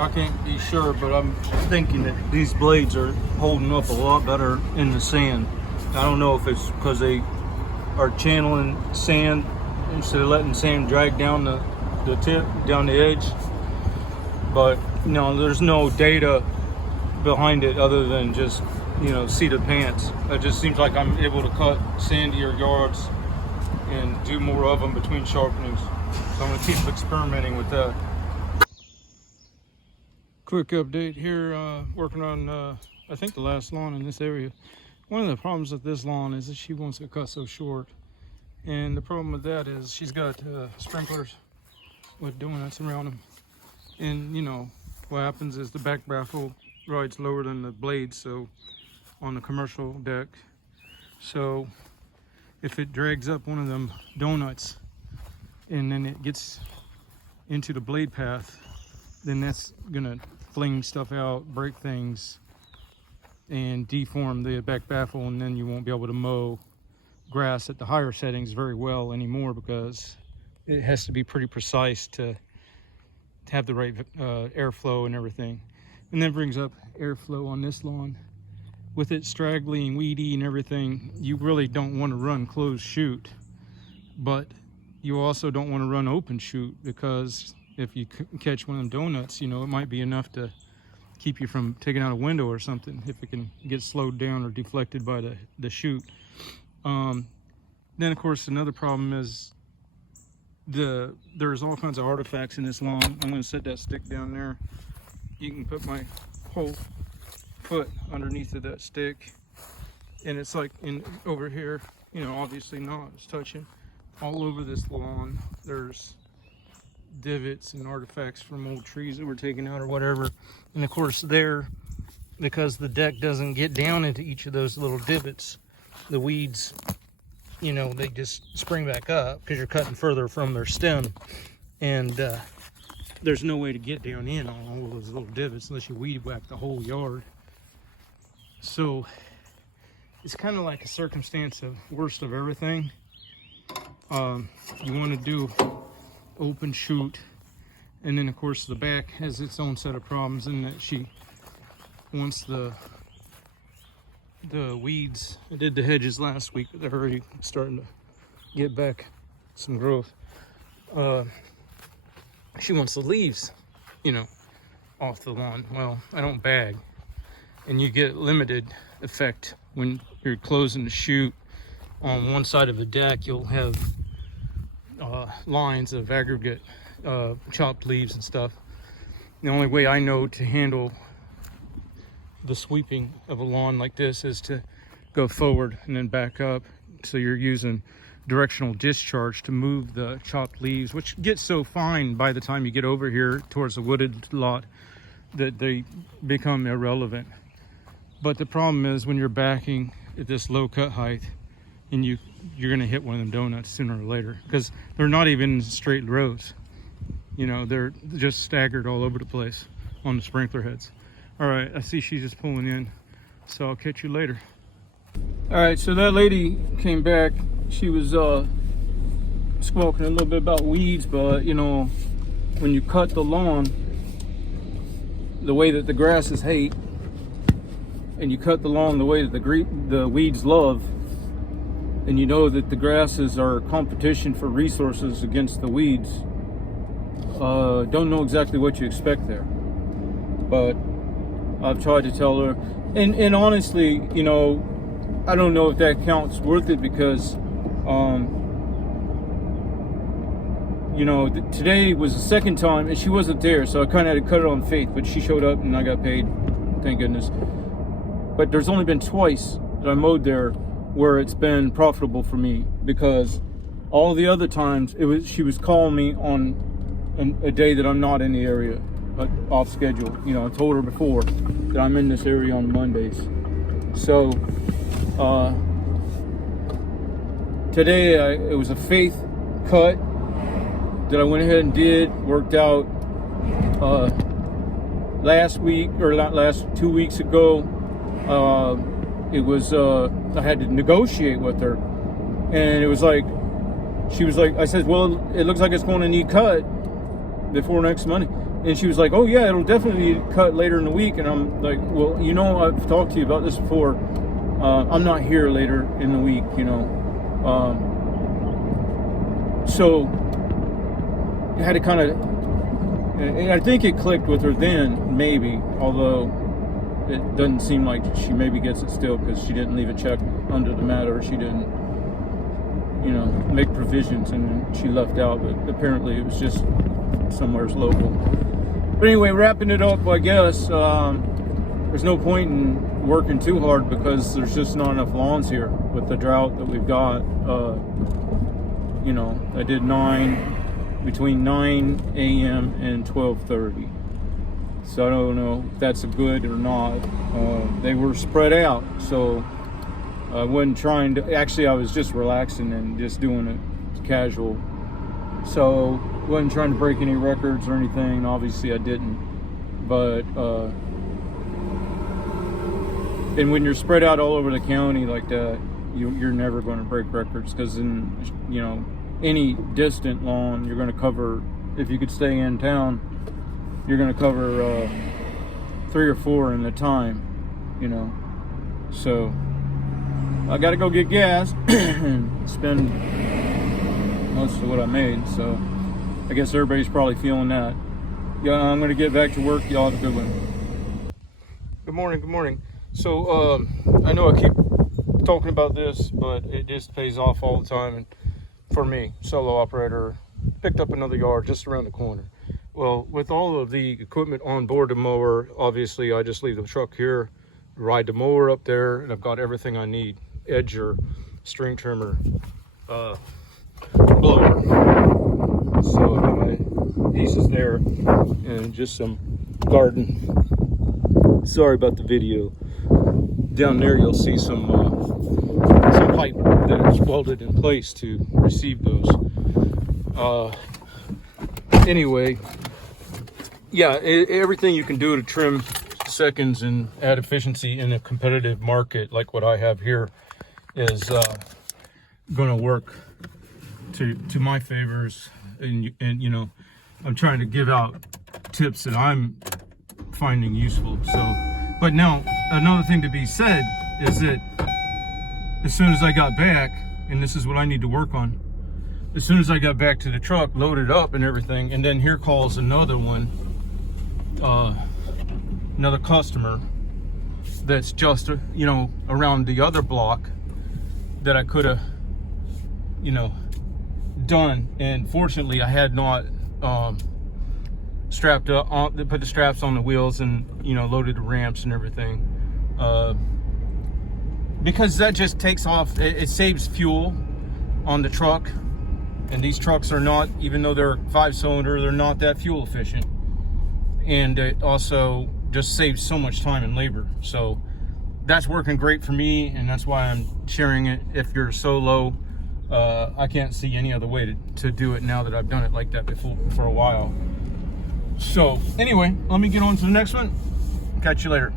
I can't be sure, but I'm thinking that these blades are holding up a lot better in the sand. I don't know if it's because they are channeling sand instead of letting sand drag down the tip, down the edge. But you know, there's no data behind it other than just, you know, seat of pants. It just seems like I'm able to cut sandier yards and do more of them between sharpenings. So I'm gonna keep experimenting with that. Quick update here, working on I think the last lawn in this area. One of the problems with this lawn is that she wants it cut so short, and the problem with that is she's got sprinklers with donuts around them, and you know what happens is the back baffle rides lower than the blade, so on the commercial deck, so if it drags up one of them donuts and then it gets into the blade path, then that's gonna fling stuff out, break things, and deform the back baffle, and then you won't be able to mow grass at the higher settings very well anymore, because it has to be pretty precise to have the right airflow and everything. And that brings up airflow on this lawn. With it straggly and weedy and everything, you really don't want to run closed chute, but you also don't want to run open chute, because if you catch one of them donuts, you know, it might be enough to keep you from taking out a window or something if it can get slowed down or deflected by the chute. Then of course another problem is there's all kinds of artifacts in this lawn. I'm going to set that stick down there. You can put my whole foot underneath of that stick, and it's like in over here, you know, obviously not, it's touching all over this lawn. There's divots and artifacts from old trees that were taken out or whatever, and of course there, because the deck doesn't get down into each of those little divots, the weeds, you know, they just spring back up because you're cutting further from their stem, and there's no way to get down in on all those little divots unless you weed whack the whole yard. So it's kind of like a circumstance of worst of everything. You want to do open chute, and then of course the back has its own set of problems in that she wants the weeds. I did the hedges last week, but they're already starting to get back some growth. She wants the leaves, you know, off the lawn. Well, I don't bag, and you get limited effect when you're closing the chute. On one side of the deck you'll have lines of aggregate chopped leaves and stuff. The only way I know to handle the sweeping of a lawn like this is to go forward and then back up, so you're using directional discharge to move the chopped leaves, which get so fine by the time you get over here towards the wooded lot that they become irrelevant. But the problem is when you're backing at this low cut height, and you're going to hit one of them donuts sooner or later, because they're not even in straight rows, you know, they're just staggered all over the place on the sprinkler heads. All right, I see she's just pulling in, so I'll catch you later. All right, so that lady came back. She was squawking a little bit about weeds, but you know, when you cut the lawn the way that the grasses hate, and you cut the lawn the way that the weeds love, and you know that the grasses are competition for resources against the weeds, don't know exactly what you expect there. But I've tried to tell her, and honestly, you know, I don't know if that counts worth it, because you know, today was the second time, and she wasn't there, so I kind of had to cut it on faith, but she showed up and I got paid, thank goodness. But there's only been twice that I mowed there where it's been profitable for me, because all the other times she was calling me on a day that I'm not in the area, but off schedule. You know, I told her before that I'm in this area on Mondays. So today it was a faith cut that I went ahead and did, worked out. Last week, or last 2 weeks ago, it was I had to negotiate with her, and it was like, she was like, I said, well, it looks like it's going to need cut, before next Monday. And she was like, oh yeah, it'll definitely be cut later in the week. And I'm like, well, you know, I've talked to you about this before. I'm not here later in the week, you know. So I had to kind of, and I think it clicked with her then, maybe, although it doesn't seem like she maybe gets it still, because she didn't leave a check under the mat, or she didn't, you know, make provisions and she left out. But apparently it was just somewhere's local. But anyway, wrapping it up, I guess, there's no point in working too hard, because there's just not enough lawns here with the drought that we've got. You know, I did between 9 a.m. and 12:30. So I don't know if that's a good or not. They were spread out, so I wasn't trying to, actually I was just relaxing and just doing it casual. So wasn't trying to break any records or anything. Obviously I didn't. But and when you're spread out all over the county like that, you're never going to break records, because in, you know, any distant lawn you're going to cover, if you could stay in town, you're going to cover 3 or 4 in a time, you know. So I got to go get gas and spend most of what I made. So I guess everybody's probably feeling that. Yeah, I'm going to get back to work. Y'all have a good one. Good morning, good morning. So I know I keep talking about this, but it just pays off all the time. And for me, solo operator, picked up another yard just around the corner. Well, with all of the equipment on board the mower, obviously I just leave the truck here, ride the mower up there, and I've got everything I need: edger, string trimmer, blower. So I have my pieces there, and just some garden. Sorry about the video. Down there you'll see some pipe that is welded in place to receive those. Anyway, yeah, everything you can do to trim seconds and add efficiency in a competitive market like what I have here is going to work to my favors. And you know, I'm trying to give out tips that I'm finding useful. So, but now another thing to be said is that as soon as I got back, and this is what I need to work on, as soon as I got back to the truck, loaded up and everything, and then here calls another one, another customer that's just, you know, around the other block that I could have, you know, done. And fortunately I had not strapped up on, put the straps on the wheels and, you know, loaded the ramps and everything, because that just takes off, it saves fuel on the truck. And these trucks are not, even though they're 5-cylinder, they're not that fuel efficient. And it also just saves so much time and labor. So that's working great for me, and that's why I'm sharing it. If you're solo, I can't see any other way to do it now that I've done it like that before for a while. So anyway, let me get on to the next one. Catch you later.